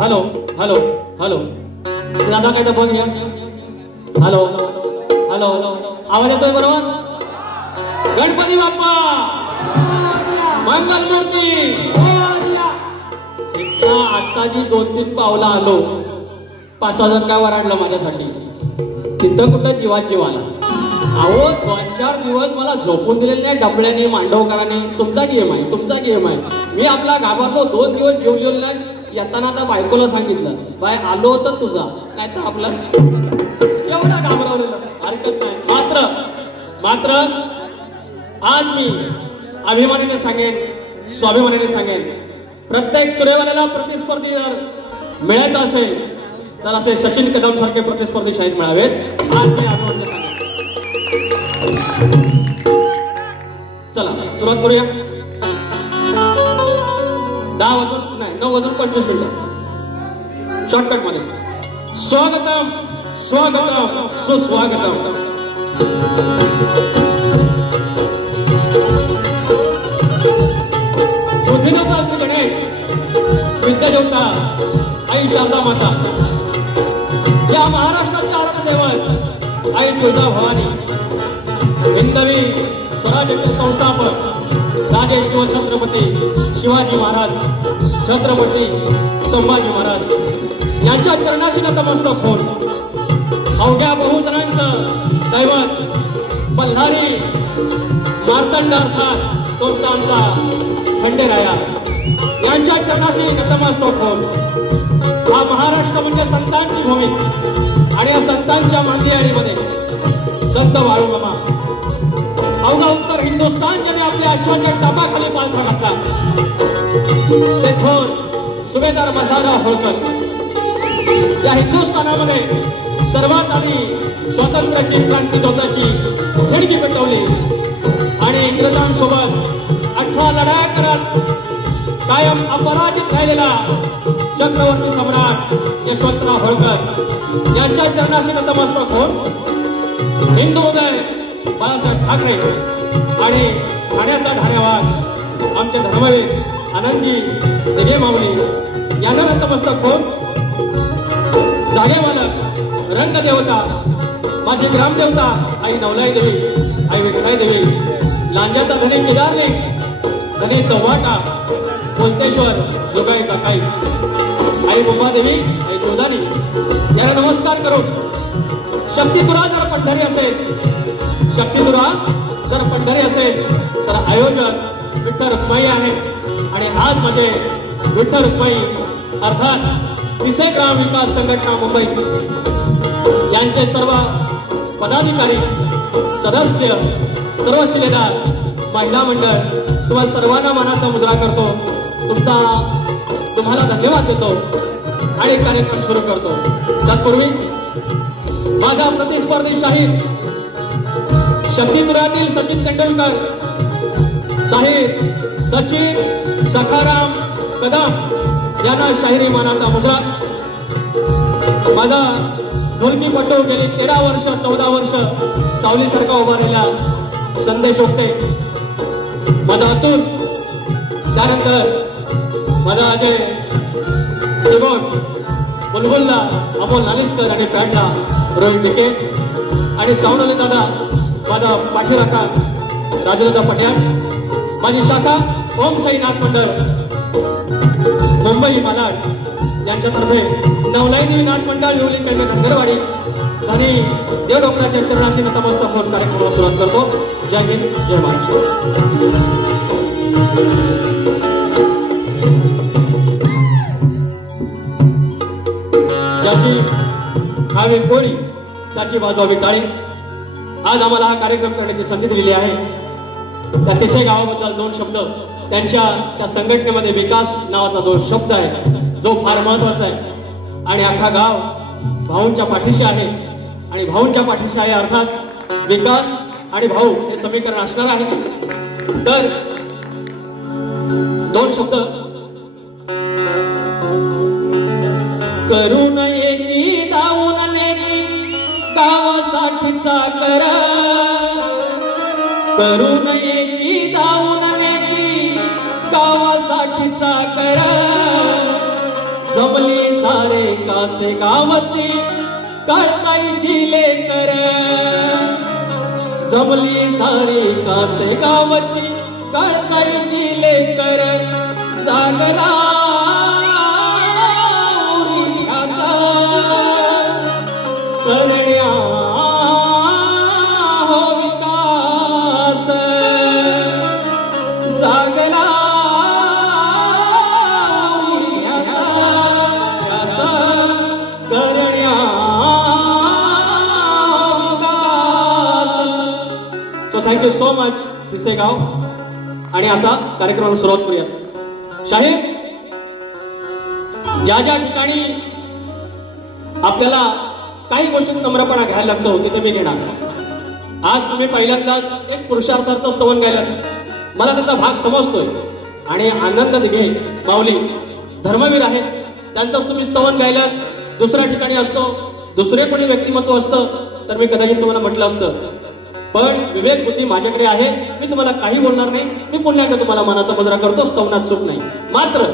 Hello hello hello दादा काय तर बघ या हॅलो हॅलो आवाज येतोय बरोबर गणपती बाप्पा मंगल मूर्ती आता जी 2-3 पावलं आलो 5-6 जण काय वराडलं माझ्यासाठी तिथं कुठं जीवात जीव आला अहो 2-4 दिवस मला झोपून दिलेले नाही डबळ्याने मांडवकरांनी तुमचा गेम आहे मी आपला घाबरलो 2 दिवस जेवलेलो नाही येताना आता बायकोला सांगितलं बाय आलो तर तुझा काय तर आपला एवढा घाबरवलेलं हरकत नाही मात्र आज मी अभिमानाने सांगेन स्वाभिमानाने सांगेन प्रत्येक तुरेवाल्याला प्रतिस्पर्धी जर मिळायचं असेल तर असे सचिन कदम सारखे प्रतिस्पर्धी शाहीर मिळावेत आज मी अभिमानाने सांगेन चला सुरुवात करूया 10 वाजून नाही 9 वाजून 25 मिनिटं शॉर्टकट मध्ये स्वागतम स्वागतम सुस्वागतम बुद्धिमत्ता श्री गणेश विद्यादेवता आई शारदा माता या महाराष्ट्राचे आराध्य दैवत आई तुळजा भवानी हिंदवी स्वराज्याचे संस्थापक राजे शिवछत्रपती शिवाजी महाराज छत्रपती संभाजी महाराज यांच्या चरणाशी नतमस्तक होऊन अवघ्या बहुजनांचं दैवत बल्हारी मार्तंड अर्थात तोचा आमचा खंडेराया यांच्या चरणाशी नतमस्तक होऊन हा महाराष्ट्र म्हणजे संतांची भूमी आणि या संतांच्या मांदियाळीमध्ये संत बाळूमामा अवघा उत्तर हिंदुस्थान ज्याने आपल्या अश्वाच्या टापाखाली पालथा घातला ते थोर सुभेदार मल्हारराव होळकर या हिंदुस्थानामध्ये सर्वात आधी स्वातंत्र्याची क्रांती ज्योताची खिडकी पेटवली आणि इंग्रजांसोबत 18 लढाया करत कायम अपराजित राहिलेला चक्रवर्ती सम्राट यशवंतराव होळकर यांच्या चरणाशी नतमस्तक होऊन हिंदू हृदय बाळासाहेब ठाकरे आणि ठाण्याचा धारेवाद आमचे धर्मवीर आनंदजी दिघे माऊली यांना नतमस्तक होऊन जागे मालक रंगदेवता माझी ग्रामदेवता आई नवलाई देवी आई विठ्ठलाई देवी लांजाचा धनी केदारने धनी चव्हाटा कोलतेश्वर जोगाई काकाई आई मुंबादेवी आई जोदानी यांना नमस्कार करून शक्तिपुरा जर पंढरी असेल शक्तिपुरा जर पंढरी असेल तर आयोजक विठ्ठल रुक्माई आहे आणि आज म्हणजे विठ्ठल रुक्माई अर्थात तिसे ग्राम विकास संघटना मुंबई यांचे सर्व पदाधिकारी सदस्य सर्व शिलेदार महिला मंडळ तुम्हा सर्वांना मानाचा मुजरा करतो तुम्हाला धन्यवाद देतो आणि कार्यक्रम सुरू करतो तत्पूर्वी माझा प्रतिस्पर्धी शाहीर शक्तिपुरातील सचिन तेंडुलकर शाहीर सचिन सखाराम कदम यांना शाहिरी मानाचा मुजरा माझा ढोलकीपटू गेली 13 वर्ष 14 वर्ष सावलीसारखा उभारलेला संदेश ओकते माझा अतुल त्यानंतर माझा अजय कीबोर्ड बुलबुलला अमोल नालिस्कर आणि पॅडला रोहित टिके आणि सावनले दादा माझा पाठीराखा राजदादा पट्याळ माझी शाखा ओम साईनाथ मंडळ मुंबई मालाड यांच्यातर्फे नवलाई देवी नाथ मंडळ निवली केंद्र धनगरवाडी आणि देवडोकराच्या चरणाशी नतमस्तक होऊन कार्यक्रमाला सुरुवात करतो. जय हिंद जय महाराष्ट्र. ज्याची खावी पोळी त्याची वाजवावी टाळी. आज आम्हाला हा कार्यक्रम करण्याची संधी दिलेली आहे. त्या तिसे गावाबद्दल 2 शब्द. त्यांच्या त्या संघटनेमध्ये विकास नावाचा जो शब्द आहे जो फार महत्वाचा आहे आणि अख्खा गाव भाऊंच्या पाठीशी आहे आणि भाऊंच्या पाठीशी आहे अर्थात विकास आणि भाऊ हे समीकरण असणार आहे. तर 2 शब्द. करू नये की दावून नेली गावासाठीचा कर. करू नये की दावून नेली गावासाठीचा कर. जमली सारे कासे गावाची काळजाईची लेकर. जमली सारी कासे गावाची काळजाईची लेकर. जागला करण्या हो विकास. जागला करण्या विकास. सो थँक्यू सो मच तिसे गाव. आणि आता कार्यक्रमाला सुरुवात करूया. शाहीर ज्या ज्या ठिकाणी आपल्याला काही गोष्टीत नम्रपणा घ्यायला लागतो तिथे मी घेणार. आज तुम्ही पहिल्यांदाच एक पुरुषार्थाचं स्तवन गायलं. मला त्याचा भाग समजतोय आणि आनंद दिघे माऊली धर्मवीर आहेत त्यांचंच तुम्ही स्तवन गायलं. दुसऱ्या ठिकाणी असतो दुसरे कोणी व्यक्तिमत्व असतं तर मी कदाचित तुम्हाला म्हटलं असतं. पण विवेक बुद्धी माझ्याकडे आहे. मी तुम्हाला काही बोलणार नाही. मी पुन्हा एकदा तुम्हाला मनाचा मुजरा करतो. स्तवनात चूक नाही. मात्र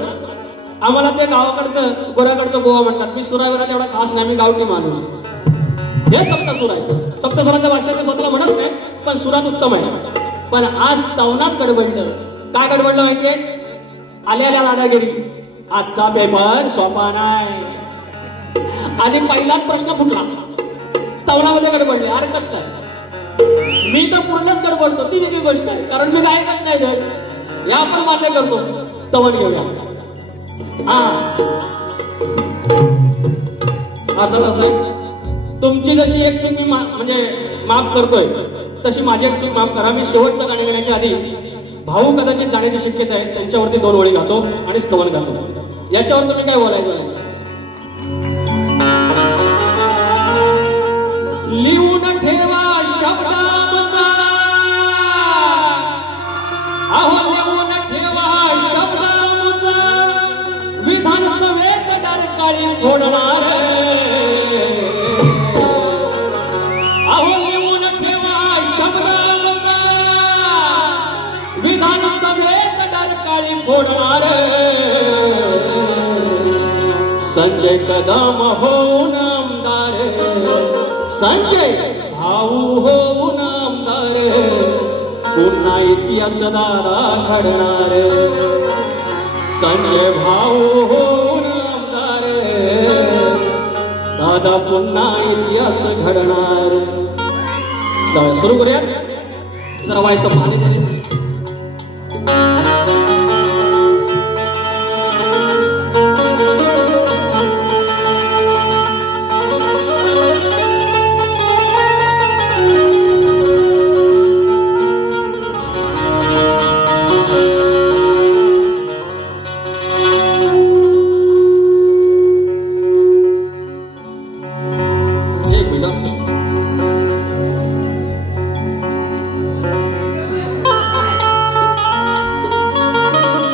आम्हाला ते गावाकडचं गोराकडचं गोवा म्हणतात. मी सुराविरात एवढा खास नाही. मी गावठी माणूस. हे सप्तसूर आहे. सप्तसुरांच्या भाषेत मी स्वतःला म्हणत नाही पण सुरात उत्तम आहे. पण आज स्तवनात गडबडलं. काय गडबडलं माहितीये? आल्या दादागिरी. आजचा पेपर सोपा नाही. आधी पहिलाच प्रश्न फुटला. स्तवनामध्ये गडबडले. हरकत नाही. मी तर पूर्णच गडबडतो ती वेगळी गोष्ट आहे. कारण मी गायकच नाही धड. या पण मान्य करतो. स्तवन घेऊया. हा अर्धा तास आहे. तुमची जशी एक चूक मी म्हणजे माफ करतोय तशी माझी एक चूक माफ करा. मी शेवटचं गाणं घेण्याच्या आधी भाऊ कदाचित जाण्याची शक्यता आहे, त्यांच्यावरती 2 ओळी गातो आणि स्तवन गातो. याच्यावर तुम्ही काय बोलायचं? लिहून ठेवा शब्दांचा, अहो लिहून ठेवा शब्दांचा, विधानसभेत डरकाळी फोडणार. अहो लिहून ठेवा शब्दांचा, विधानसभेत डरकाळी फोडणार. संजय कदम होऊन आमदार, संजय भाऊ होऊन आमदार, पुन्हा इतिहास दादा घडणार. संजय भाऊ होऊन आमदार, दादा पुन्हा इतिहास घडणार. सुरू करूया. जरा व्हायचं पाणी दिले.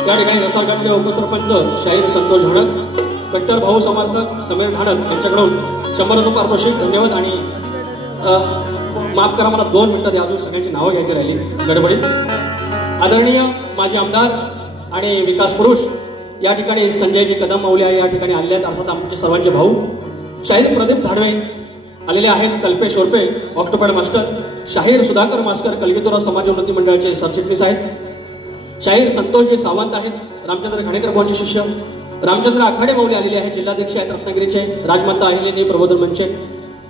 या ठिकाणी रसाळगडचे उपसरपंच शाहीर संतोष धाडक, कट्टर भाऊ समर्थक समीर धाडक यांच्याकडून 100 रुपये पारितोषिक. धन्यवाद. आणि माफ करा, मला 2 मिनिटं द्या, अजून सगळ्यांची नावं घ्यायची राहिली गडबडीत. आदरणीय माजी आमदार आणि विकास पुरुष या ठिकाणी संजयजी कदम मौल्या या ठिकाणी आलेले आहेत, अर्थात आमचे सर्वांचे भाऊ. शाहीर प्रदीप धाडवे आलेले आहेत, कल्पेश ओरपे ऑक्टोपॅड मास्टर, शाहीर सुधाकर मास्कर कलगीतुरा समाज उन्नती मंडळाचे सरचिटणीस आहेत. शाहीर संतोषजी सावंत आहेत, रामचंद्र घाणेकर भाऊंचे शिष्य. रामचंद्र आखाडे मौली आलेले आहेत, जिल्हाध्यक्ष आहेत रत्नागिरीचे. राजमाता अहिल्यादेवी प्रबोधन मंचचे.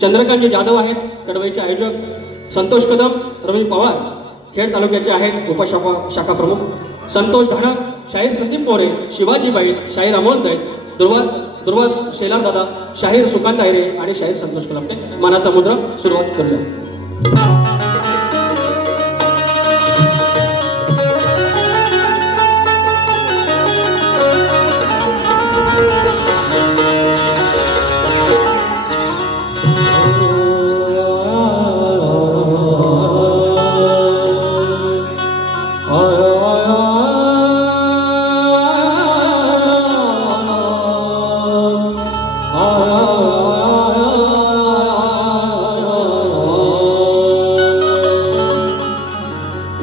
चंद्रकांतजी जाधव आहेत, कडवईचे आयोजक. संतोष कदम, रवी पवार खेड तालुक्याचे आहेत, उपशाखा प्रमुख. संतोष धाडक, शाहीर संदीप मोरे, शिवाजी बाईत, शाहीर अमोल दैत, दुर्वास शेलार दादा, शाहीर सुकांत आयरे आणि शाहीर संतोष कलमटे. मानाचा मुद्रा सुरुवात करूया.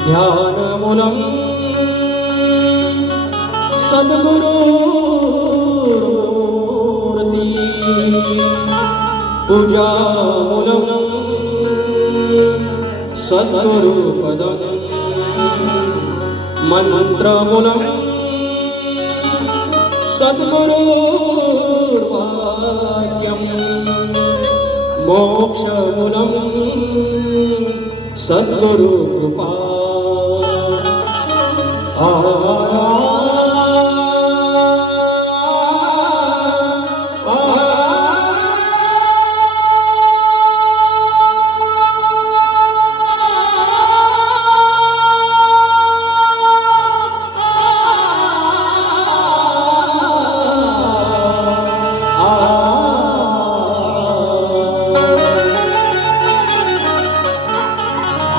ध्यानमूलम सद्गुरुमूर्ति पूजामूलम सद्गुरुपदम मंत्रमूलम सद्गुरुर्वाक्यम मोक्षमूलम सद्गुरुकृपा.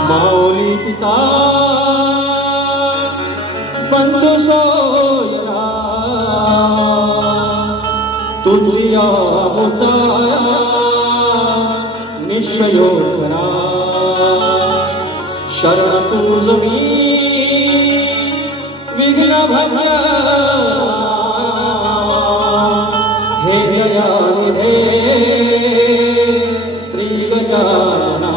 माऊली पिता बंधू सोयरा तुझिया मुचा निश्चयो खरा. शरण तुझ मी विघ्न भय हे दयाळु हे श्री गजानना.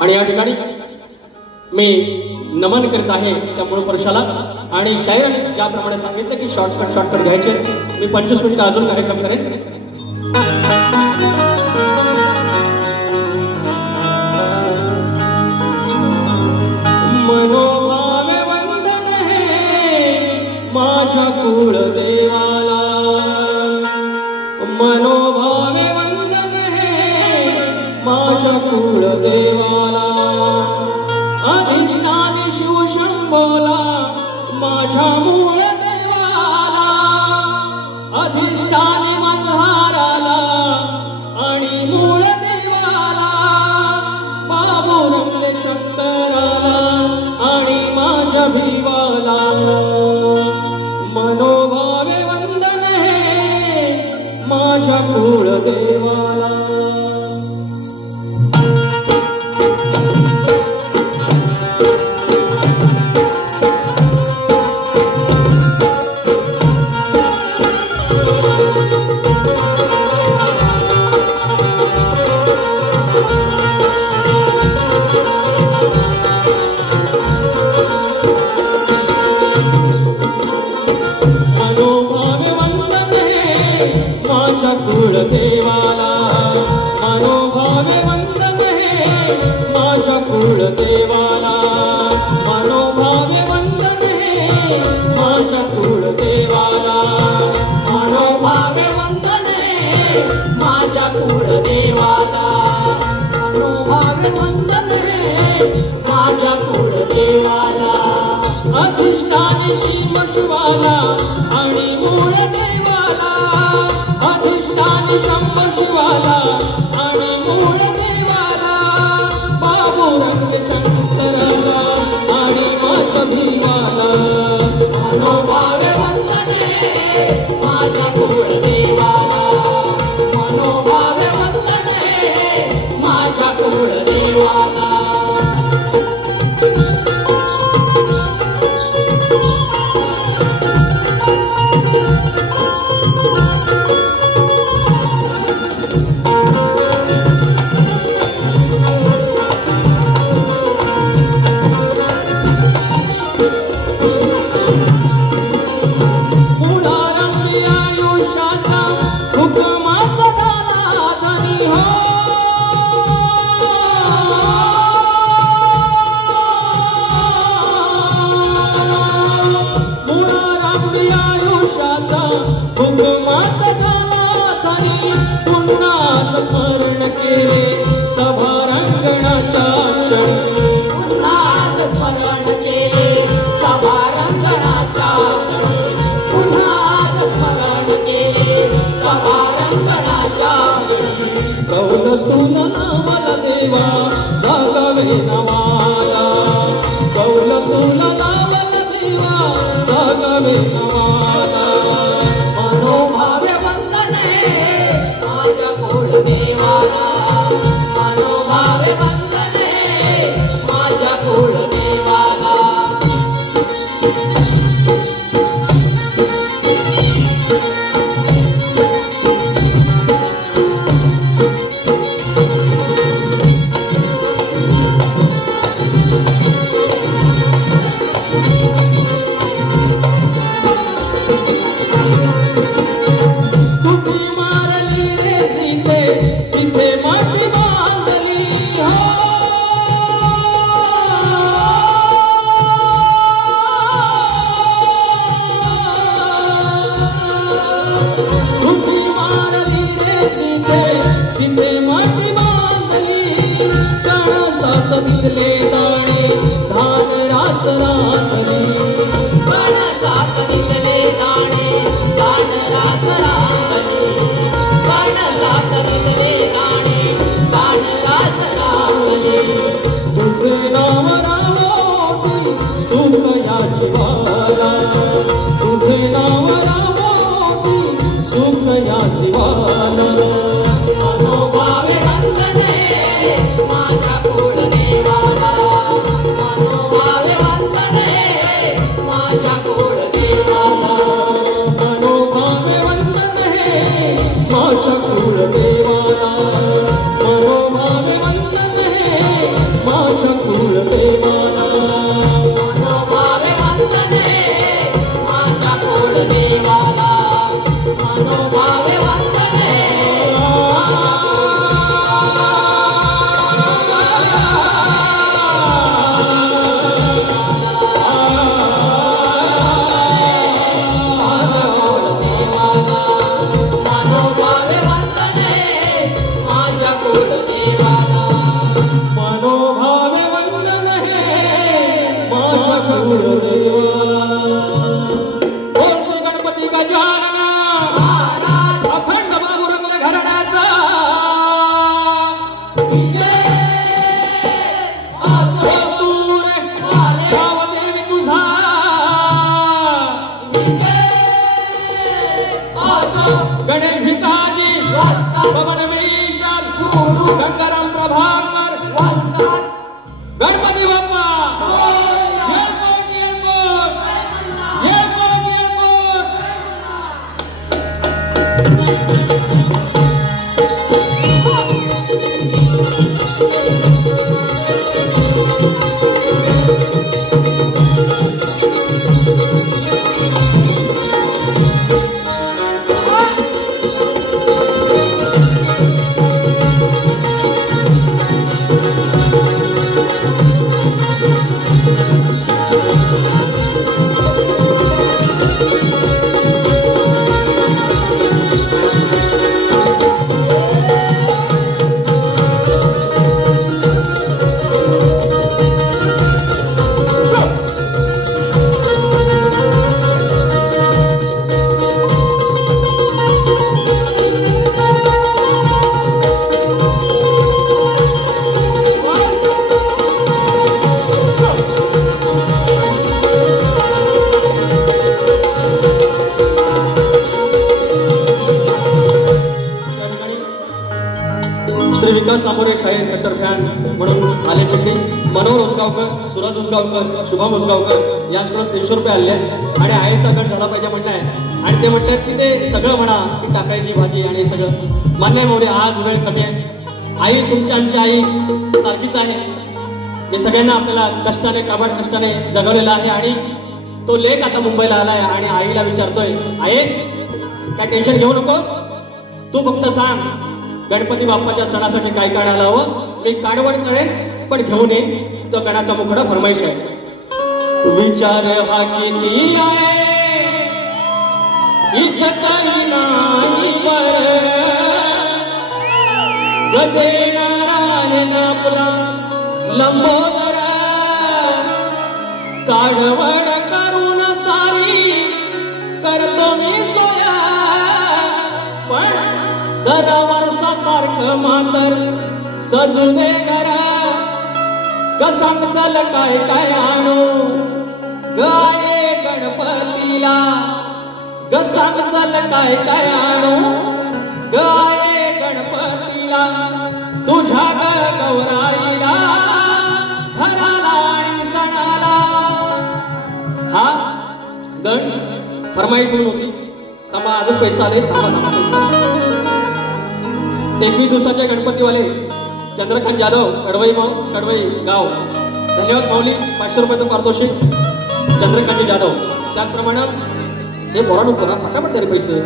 आणि या ठिकाणी मी नमन करत आहे त्या मूळ पुरुषाला. आणि शाहिरांनी ज्याप्रमाणे सांगितलं की शॉर्टकट घ्यायचे, मी 25 मिनिटं अजून कार्यक्रम करेन. मनोभावे वंदन माझ्या कुळदेवाला मनोभावे वंदन हे माझ्या कुळदेवाला अधिष्ठानी शिव शंभोला माझ्या मूळ देवाला अधिष्ठानी मल्हाराला आणि मूळ देवाला बाबुरंग शंकराला आणि माझ्या भिवाला मनोभावे वंदन हे माझ्या कुळदेवाला माझ्या कुळदेवाला मनोभावे वंदन हे माझ्या कुळदेवाला मनोभावे वंदन हे माझ्या कुळदेवाला मनोभावे वंदन हे माझ्या कुळदेवाला मनोभावे वंदन हे माझ्या कुळदेवाला अधिष्ठानी शिव शिवाला आणि मूळ देवाला अधिष्ठानी शंभ शिवाला आणि मूळ देवाला बाबुरंग शंकराला आणि माझ्या भिवाला मनोभावे वंदन हे माझ्या कुळदेवाला मनोभावे वंदन हे माझ्या कुळदेवाला स्मरण केले सभा रंगणाच्या क्षणी पुन्हा स्मरण केले सभा रंगणाच्या क्षणी पुन्हा स्मरण केले सभा रंगणाच्या क्षणी कौल तुला नावाला देवा जागावे नवाला कौल तुला नावाला देवा जागावे नवाला मनोभावे वंदन हे माझ्या कुळदेवाला मनोभावे वंदन हे माझ्या कुळदेवाला कुठे मारली रे सीते तिथे माती बांधली हो गणेश भिकाजी पवन विशाल गंगाराम प्रभाकर गणपती बाप्पा येळकोट येळकोट येळकोट येळकोट. श्री विकास नामोरे शाहीर कट्टर फॅन म्हणून आले चटणी मनोहर उसगावकर सुरज उसगावकर शुभम उसगावकर याचकडून 300 रुपये आले आणि आईचा गण झाला पाहिजे म्हणणं आहे आणि ते म्हणतात की ते सगळं म्हणा की टाकायची भाजी आणि सगळं मान्य आहे. मोरे आज वेळ कमी आहे. आई तुमची आमची आई सारखीच आहे जे सगळ्यांना आपल्याला कष्टाने काबाड कष्टाने जगवलेला आहे आणि तो लेख आता मुंबईला आलाय आणि आईला विचारतोय आई काय टेन्शन घेऊ नकोस तू फक्त सांग गणपती बाप्पाच्या सणासाठी काय काढायला हवं मी काढवड करेन पण घेऊन ये. तो गणाचा मुखडा फरमाईश आहे. विचार हा किती आहे इथं काही नाही आपला लंबोदर काढवड करून सारी करतो मी सोया पण दरवर्षा सारखं मातर सजू दे घरा कसांग चल काय काय आणू गाये गणपतीला कसांग चल काय काय आणू गाये गणपतीला तुझ्या गौराईला घराला आणि सणाला. हा गण फरमाईश म्हणून होती. थांबा अजून पैसा आले थांबा पैसा 21 दिवसाचे गणपतीवाले चंद्रकांत जाधव कडवई गाव धन्यवाद माऊली 500 रुपयाचं पारितोषिक चंद्रकांत जाधव. त्याचप्रमाणे हे पोराणू करा फटाफट तरी पैसे.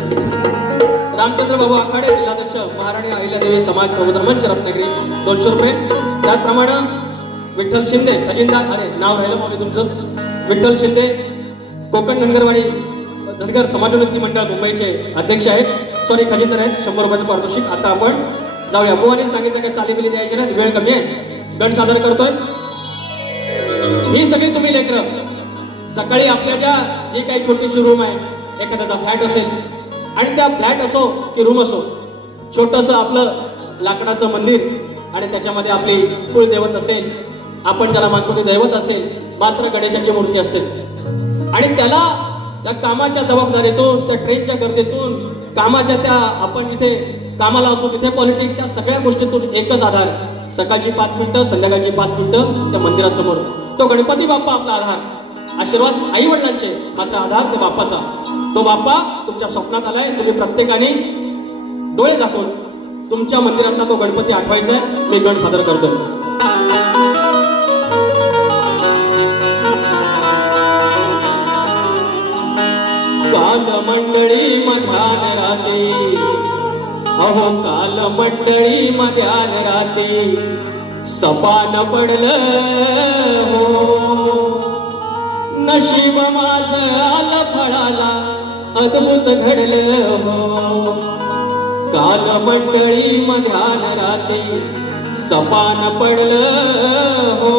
रामचंद्र बाबू आखाडे जिल्हाध्यक्ष महाराणी अहिल्यादेवी समाज प्रबोधन मंच रत्नागिरी 200 रुपये. त्याचप्रमाणे विठ्ठल शिंदे खजिनदार अरे नाव राहिलं माऊली तुमचं विठ्ठल शिंदे कोकण धनगरवाडी धनगर समाजोन्नती मंडळ मुंबईचे अध्यक्ष आहेत सॉरी खजिनदार आहेत 100 रुपयाचं पारितोषिक. आता आपण जाऊया. बुवानी सांगितलं काय चाली बिली द्यायची ना वेळ कमी आहे. गण सादर करतोय ही सगळी तुम्ही लेकरं सकाळी आपल्या ज्या जी काही छोटीशी रूम आहे एखाद्याचा फ्लॅट असेल आणि त्या फ्लॅट असो की रूम असो छोटस आपलं लाकडाचं मंदिर आणि त्याच्यामध्ये आपली कुलदैवत असेल आपण ज्याला मानतो ते दैवत असेल मात्र गणेशाची मूर्ती असतेच आणि त्याला त्या कामाच्या जबाबदारीतून त्या ट्रेनच्या गर्दीतून कामाच्या त्या आपण जिथे कामाला असो तिथे पॉलिटिक्सच्या सगळ्या गोष्टीतून एकच आधार सकाळची 5 मिनिटं संध्याकाळची 5 मिनिटं त्या मंदिरासमोर तो गणपती बाप्पा आपला आधार आशीर्वाद आई वडिलांचे मात्र आधार तो बाप्पाचा. तो बाप्पा तुमच्या स्वप्नात आलाय तुम्ही प्रत्येकाने डोळे दाखवून तुमच्या मंदिरातला तो गणपती आठवायचा आहे. मी गण सादर करतो. काल मंडळी मध्यान राती अहो काल मंडळी मध्यान राती सपान पडलं हो नशीब माझं आलं फळाला अद्भुत घडलं हो. काल मंडळी मध्यान राती सपान पडलं हो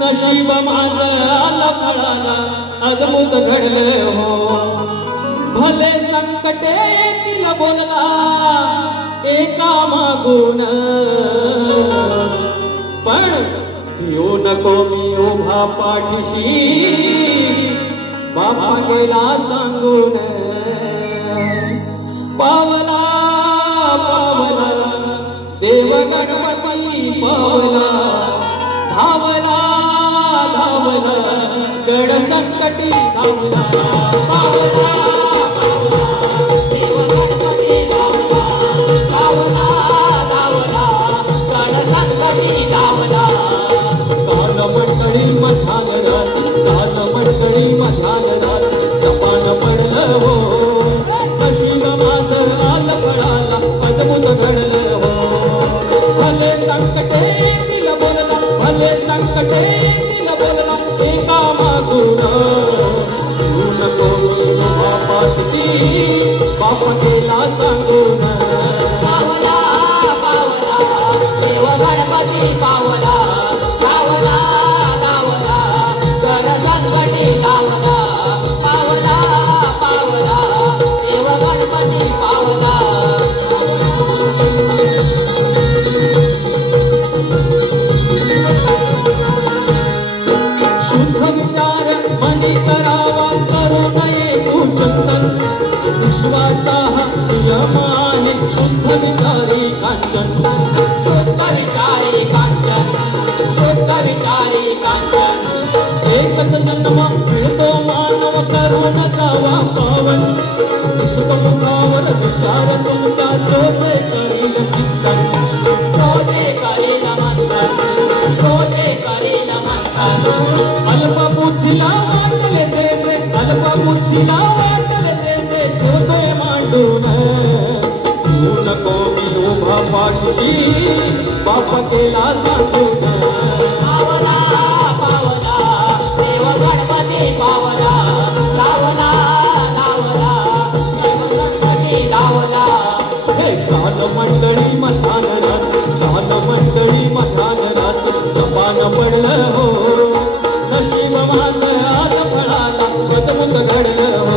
नशीब माझं आलं फळाला अद्भुत घडलं हो. भले संकटे येतील बोलला एका मागून पण भिऊ नको मी उभा पाठीशी बाबा गेला सांगून. पावला धावला धावला गड संकटी धावला पावला देव गणपती धावला धावला धावला गड संकटी धावला काल मंडळी मधान रात काल मंडळी मधान रात सपान पडलं हो नशीब माझं आल पडाला अद्भुत घडलं हो भले संकटे तिला बोलला भले संकटे तिला बोलला एका मागून तू नको बापाची बाप गेला सांगून पावला पावला देव गणपती पावला धावला धावला गड संकटी धावला पावला पावला देव गणपती पावला शुद्ध विचार मनी करावा करू नये कुचंदन विश्वाचा हा नियम आहे शुद्ध विचारी कांचन शुद्ध विचारी कांचन शुद्ध विचारी कांचन एकच जन्म मिळतो मानव करून जावा पावन सुखमुखावर विचार तुमचा जोचे करील चिंतन रोजे करील मंथन रोजे करील मंथन अल्पबुद्धीला वाटले तेचे अल्पबुद्धीला वाटले तेचे ठेवतोय मांडून तू नको मी उभा पाठशी बाप केला सांगून पावला पावला देव गणपती पावला धावला धावला देव गणपती धावला हे काल मंडळी मधान रात काल मंडळी मधान रात सपान पडलं हो नशीब माझं आत फळाला अद्भुत घडलं हो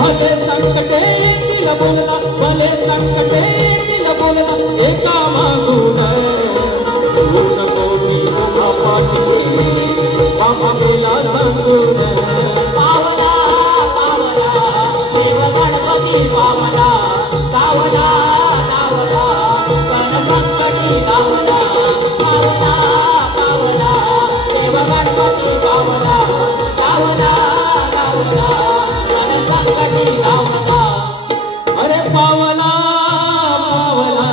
भले संकटे तिला बोलला भले संकटे तिला बोलला एका मागून तू नको मी उभा पाठशी बाबा गेला सांगून पावला पावला देव गणपती पावला धावला धावला गण संकटी धावला पावला पावला देव गणपती पावला धावला धावला गण संकटी धावला अरे पावला पावला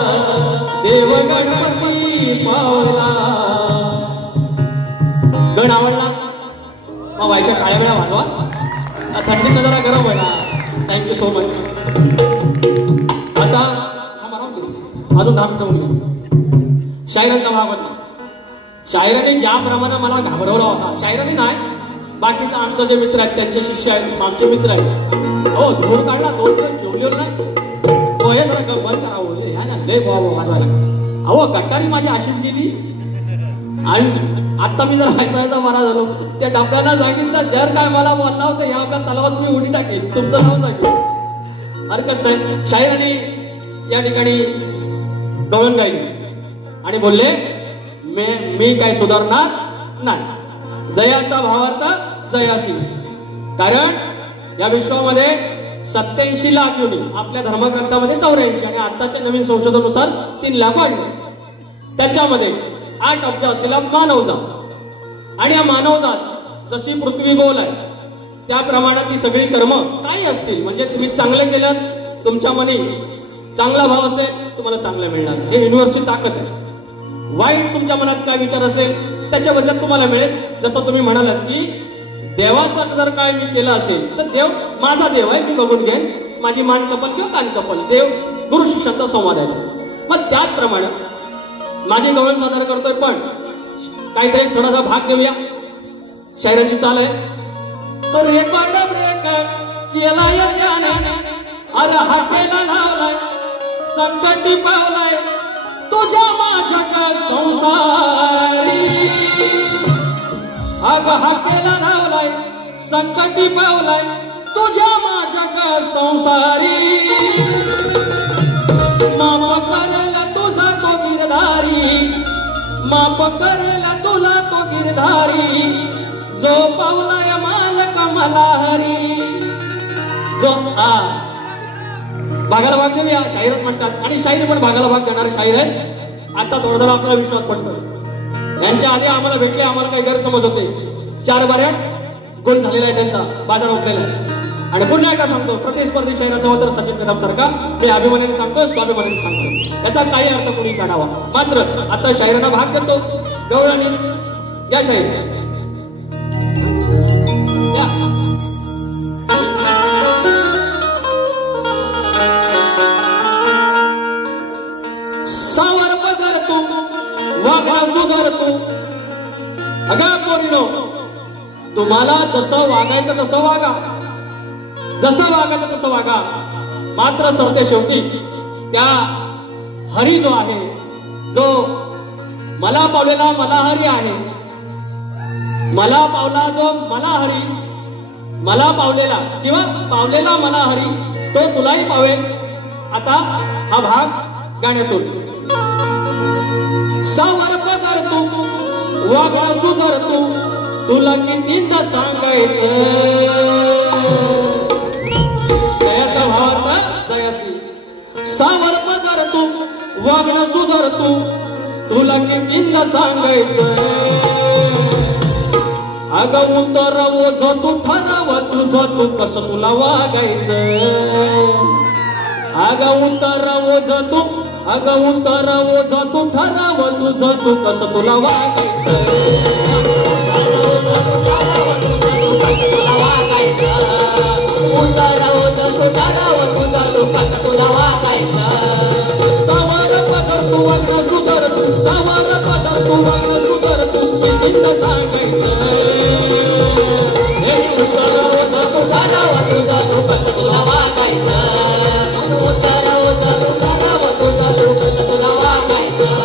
देव गणपती पावला गण आवडला मग व्हायच्या काळ्या वेळा वाजवा थंडीत जरा गरम व्हायला थँक्यू सो मच आता अजून 10 मिनिटं बोलूया शायरांचा भाग होता शायराने ज्याप्रमाणे मला घाबरवला होता शायराने नाही बाकीचे आमचे जे मित्र आहेत त्यांचे शिष्य आहेत आमचे मित्र आहेत हो धूर काढला 2 दिवस जेवलेलो नाही तो हे जरा बंद करावं ह्या ना लय बाबा वाजवायला अहो गट्टारी माझी अशीच गेली आणि आता मी जर ऐकायचा बरा झालो त्या डबड्याला सांगितलं जर काय मला बोलला होतं या आपल्या तलावात मी उडी टाकेल तुमचं नाव सांगेल हरकत नाही शायराने या ठिकाणी गवळण गायली आणि बोलले मी काय सुधारणार नाही जयाचा भावार्थ जयाशी कारण या विश्वामध्ये 87 लाख योनी आपल्या धर्मग्रंथामध्ये 84 आणि आताच्या नवीन संशोधनानुसार 3 लाख वाढले त्याच्यामध्ये 8 अब्ज असलेला मानवजात आणि या मानवजात जशी पृथ्वी गोल आहे त्याप्रमाणे ती सगळी कर्म काही असतील म्हणजे तुम्ही चांगले केलं तुमच्या मनी चांगला भाव असेल तुम्हाला चांगलं मिळणार हे युनिव्हर्सची ताकद आहे वाईट तुमच्या मनात काय विचार असेल त्याच्या बदल्यात तुम्हाला मिळेल जसं तुम्ही म्हणालात की देवाचा जर काय मी केलं असेल तर देव माझा देव आहे मी बघून घेईन माझी मान कपल किंवा कान कपल देव गुरु शिष्यांचा संवाद आहे मग त्याचप्रमाणे माझी गवळण सादर करतोय पण काहीतरी थोडासा भाग देऊया शायरांची चाल आहे रेकॉर्ड ब्रेक केला त्याने अरे हाकेला लावलाय संकटी पावलाय तुझ्या माझ्या संसारी अग हाकेला लावलाय संकटी पावलाय तुझ्या माझ्या संसारी माप करेल तुझा तो गिरधारी माप करेल तुला तो गिरधारी जो पावलाय मालक मल्हारी जो भागाला भाग देऊया शाहिरात म्हणतात आणि शाहीर पण भागाला भाग देणारे शाहीर आहेत आता थोडा थोडा आपला विश्वास पडतो. यांच्या आधी आम्हाला भेटले, आम्हाला काही गैरसमज होते. 4 बाऱ्या गोल झालेला आहे त्यांचा, बाजार उठलेला आहे. आणि पुन्हा एकदा सांगतो, प्रतिस्पर्धी शाहीरासह तर सचिन कदम सारखा मी अभिमानाने सांगतो, स्वाभिमानाने सांगतो. त्याचा काही अर्थ कोणी काढावा. मात्र आता शाहिरांना भाग देतो. गवळणी या शाहीर सावर पदर तू वागा सुधर तू. अगा पोरीनो, तुम्हाला जसं वागायचं तसं वागा, जसं वागायचं तसं वागा. मात्र सरते शेवटी त्या हरी जो आहे, जो मला पावलेला मला हरी आहे, मला पावला जो मला हरी, मला पावलेला किंवा पावलेला मला हरी, तो तुलाही पावेल. आता हा भाग गाण्यातून. सावर पदर तू वागणं सुधर तू, तुला कितींदा सांगायचं. जयाचा भावार्थ जयासी. सावर पदर तू वागणं सुधर तू, तुला कितींदा सांगायचं. अगं उतर ओझ तू ठरव तुझं तू कसं तुला वागायचं. अगं उतर ओझ तू, अगं उतर ओझ तू ठरव तुझं तू कसं तुला वागायचं. सावर पदर तू वागणं सुधर तू, सावर पदर तू वागणं सुधर तू, कितींदा सांगायचं. उतर ओझ तू ठरव तुझं तू कसं तुला वागायचं. उतर ओझ तू ठरव तुझं तू कसं तुला वागायचं.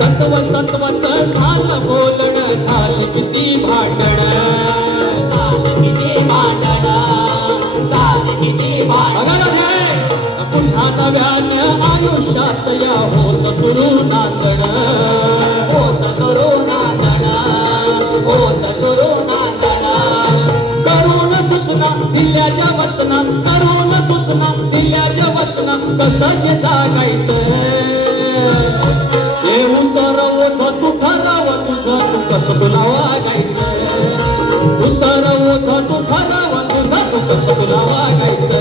तत्व सत्वाचं झालं बोलणं, झालं किती भांडण, झालं किती भांडण, झालं किती भांडण. पुन्हा नव्यानं आयुष्यात या होत सुरू नांदण, होत सुरू नांदण, होत सुरू नांदण. करून सूचना दिल्याच्या वचना, करून सूचना दिल्याच्या वचना, कसं हे जागायचं. हे उतर ओझ तू ठरव तुझं तू कसं तुला वागायचं. उतर ओझ तू ठरव तुझं तू कसं तुला वागायचं.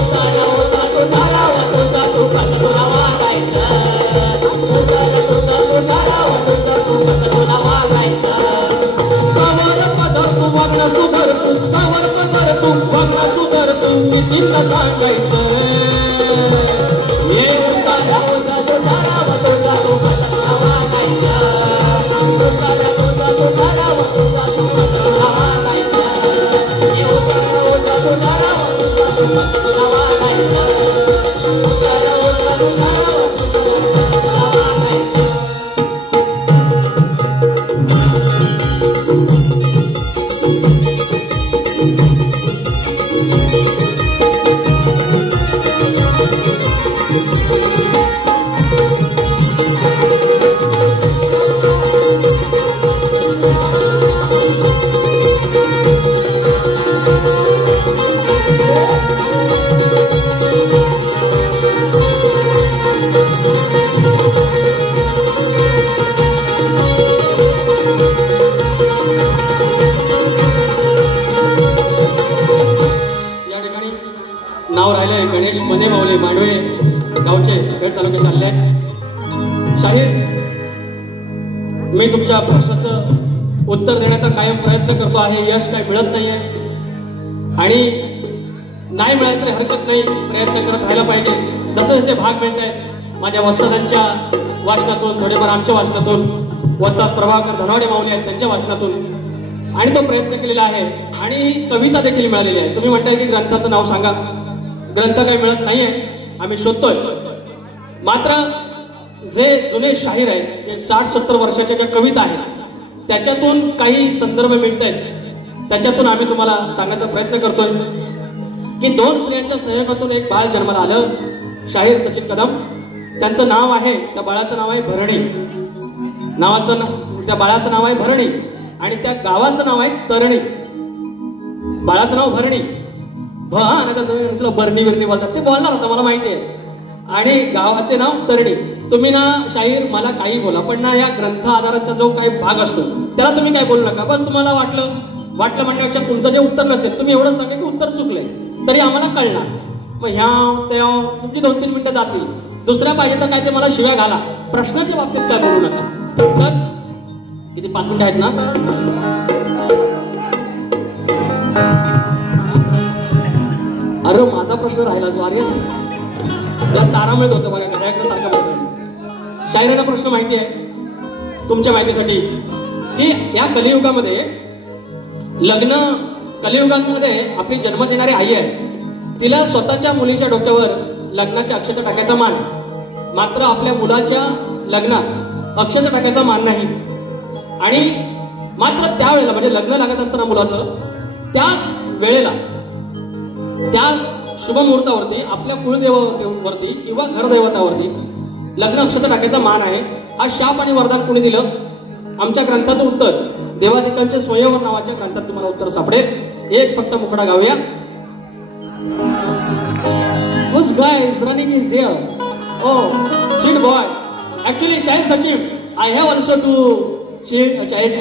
उतर ओझ तू ठरव तुझं तू कसं तुला वागायचं. उतर ओझ तू ठरव तुझं तू कसं तुला वागायचं. सावर पदर तू वागणं सुधर तू, सावर पदर तू वागणं सुधर तू, कितींदा सांगायचं. हे उतर ओझ तू ठरव तुझं तू कसं तुला वागायचं. उतर ओझ तू ठरव तुझं तू कसं तुला वागायचं. हे उतर ओझ तू ठरव तुझं तू कसं तुला वागायचं. उतर ओझ तू ठरव तुझं तू कसं तुला वागायचं. नाव राहिले गणेश मने माऊली मांडवे गावचे खेड तालुक्याचे आले आहेत. शाहीर, मी तुमच्या प्रश्नाचं उत्तर देण्याचा कायम प्रयत्न करतो आहे. यश काही मिळत नाहीये आणि नाही मिळालं तरी हरकत नाही, प्रयत्न करत राहायला पाहिजे. जसे जसे भाग मिळत आहेत माझ्या वस्तादांच्या वाचनातून, थोडेफार आमच्या वाचनातून, वस्ताद प्रभाकर धनवाडे माऊली आहेत त्यांच्या वाचनातून, आणि तो प्रयत्न केलेला आहे. आणि कविता देखील मिळालेली आहे. तुम्ही म्हणताय की ग्रंथाचं नाव सांगा, ग्रंथ काही मिळत नाहीये, आम्ही शोधतोय. मात्र जे जुने शाहीर आहेत, जे 60-70 वर्षाच्या ज्या कविता आहेत त्याच्यातून काही संदर्भ मिळत आहेत, त्याच्यातून आम्ही तुम्हाला सांगण्याचा प्रयत्न करतोय की 2 स्त्रियांच्या संयोगातून एक बाळ जन्माला आलं. शाहीर सचिन कदम त्यांचं नाव आहे, त्या बाळाचं नाव आहे भरणी. त्या बाळाचं नाव आहे भरणी आणि त्या गावाचं नाव आहे तरणी. बाळाचं नाव भरणी, बरणी बिरणी बोलतात, ते बोलणार होता मला माहिती आहे. आणि गावाचे नाव तरणी. तुम्ही ना शाहीर मला काही बोला, पण ना या ग्रंथ आधाराचा जो काही भाग असतो त्याला तुम्ही काय बोलू नका. बस तुम्हाला वाटलं म्हणण्यापेक्षा तुमचं जे उत्तर नसेल, तुम्ही एवढं सांगा की उत्तर चुकलंय, तरी आम्हाला कळणार. मग ह्या त्या तुमची 2-3 मिनिटं जातील. दुसऱ्या पाहिजे तर काय ते मला शिव्या घाला, प्रश्नाच्या बाबतीत काय बोलू नका. तर किती 5 मिनिटं आहेत ना? अरे माझा प्रश्न राहिला स्वार्याचा, तारा मिळत होतं बघा, गड्याकडे सारखं मिळतं. शायरांना प्रश्न माहिती आहे तुमच्या माहितीसाठी की या कलियुगामध्ये कलियुगामध्ये आपली जन्म देणारी आई आहे, तिला स्वतःच्या मुलीच्या डोक्यावर लग्नाच्या अक्षता टाकायचा मान, मात्र आपल्या मुलाच्या लग्नात अक्षता टाकायचा मान नाही. आणि मात्र त्यावेळेला म्हणजे लग्न लागत असताना मुलाचं त्याच वेळेला त्या शुभ मुहूर्तावरती आपल्या कुलदेवावरती किंवा घरदैवतावरती लग्न अक्षता टाकायचा मान आहे. हा शाप आणि वरदान कोणी दिलं? आमच्या ग्रंथाचं उत्तर देवादिकांचे स्वयंवर नावाच्या ग्रंथात तुम्हाला उत्तर सापडेल. एक फक्त मुखडा गाऊया. Whose guy is running is there? Oh, sweet boy. Actually, Shahin Sachin, I have also 2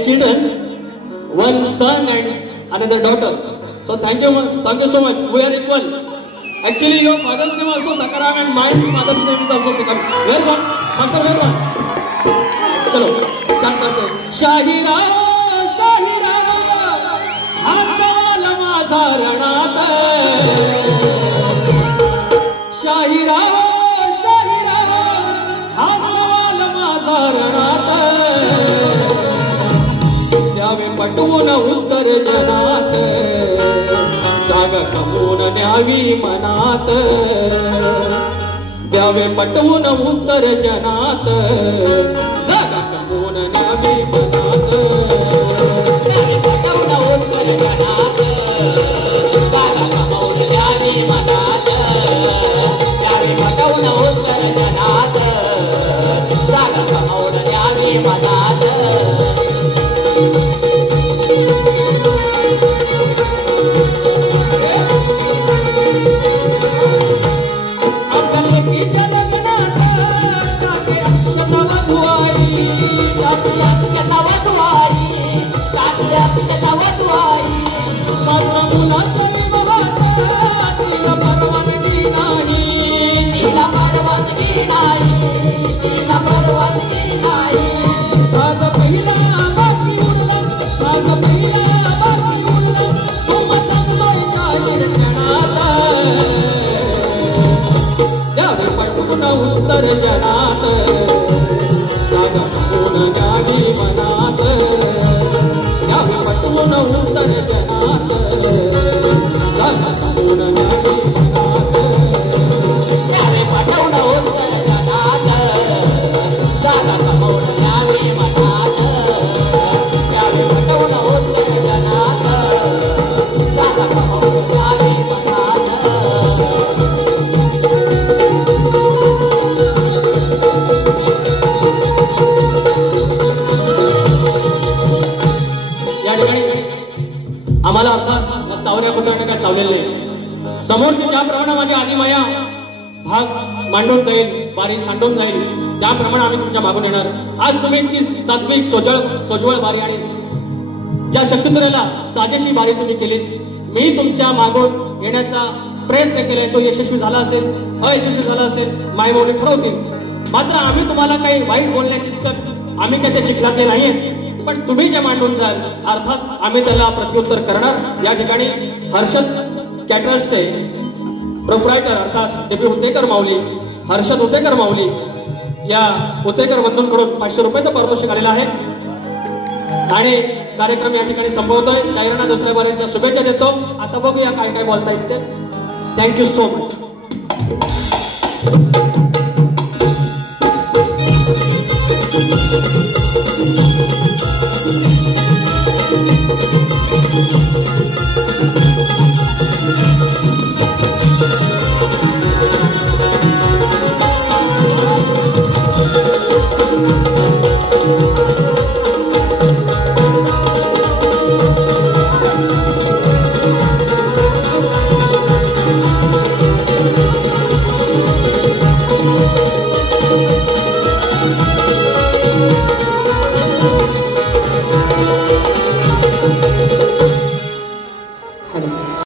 children, one son and another daughter. So thank you so much. We are equal. Actually, your father's name also Sakaram and my father's name is also Sakaram. Where one? Master, where one? चलो start करते. शाहिरा शाहिरा हा सवाल माझा रणात. शाहिरा शाहिरा हा सवाल माझा रणात. द्यावे पटवून उत्तर जनात, जागा कमवून न्यावी मनात. द्यावे पटवून उत्तर जनात, जागा कमवून न्यावी मनात. द्यावे पटवून उत्तर जनात, जागा कमवून न्यावी मनात. द्यावे पटवून उत्तर जनात, जागा कमवून न्यावी मनात. उत्तर जनात, जागा कमवून न्यावी मनात. द्यावे पटवून उत्तर जनात, जागा कमवून न्यावी मनात. द्यावे पटवून उत्तर जनात, जागा कमवून न्यावी मनात. द्यावे पटवून उत्तर जनात, जागा कमवून न्यावी मनात. आम्हाला अर्थात चावऱ्या पुत्राने काय चावलेलं नाही. समोरची ज्याप्रमाणे माझी आदिमाया भाग मांडून जाईल, बारी सांडून जाईल, त्याप्रमाणे आम्ही तुमच्या मागून येणार. आज तुम्ही ती सात्विक सोज्वळ बारी आणि ज्या शक्तिंद्राला साजेशी बारी तुम्ही केली, मी तुमच्या मागून येण्याचा प्रयत्न केलाय. तो यशस्वी झाला असेल, अयशस्वी झाला असेल, मायमौली ठरवतील. मात्र आम्ही तुम्हाला काही वाईट बोलण्याची आम्ही काही त्या चिखलातले नाहीये, पण तुम्ही जे मांडून जाल अर्थात आम्ही त्याला प्रत्युत्तर करणार. या ठिकाणी हर्षद कॅटरर्सचे प्रोप्रायटर अर्थात डेप्युटी उतेकर माऊली, हर्षद उतेकर माऊली या उतेकर बंधूंकडून 500 रुपयाचं पारितोषिक आलेलं आहे. आणि कार्यक्रम या ठिकाणी संपवतोय. शाहिरांना दुसऱ्या बारीच्या शुभेच्छा देतो. आता बघूया काय काय बोलता येते. Thank you so much.